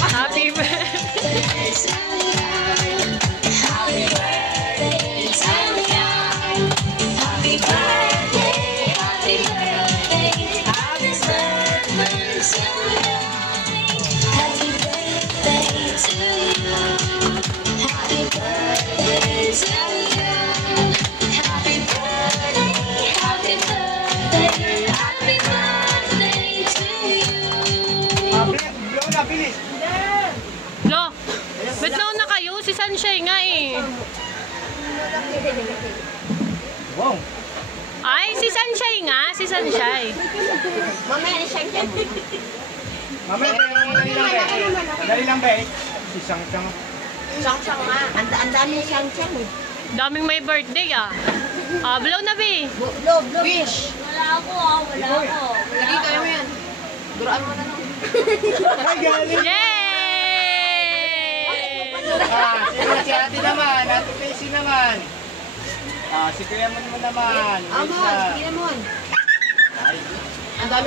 Happy birthday to you. Happy birthday to you. Happy birthday, happy birthday, happy birthday to you. Happy birthday to you. Happy birthday to you. Happy birthday, happy birthday, happy birthday to you. Blow na, bilis. Lo, ba't nauna kayo? Si Sunshine nga eh. Wow. Ay, si Sunshine nga. Si Sunshine. Mamaya ni Shang-Shang. Mamaya, dali lang ba eh. Si Shang-Shang. Shang-Shang nga. Ang dami Shang-Shang eh. Daming may birthday ah. Ah, blow na be. Blow. Wish. Wala ako ah, wala ako. Lagi kayo mo yan. Duruan mo na lang. Ay, galing. Yay! Si ate naman, ate Casey naman. Si Kuya Mon naman. Amon, sige naman. Ang dami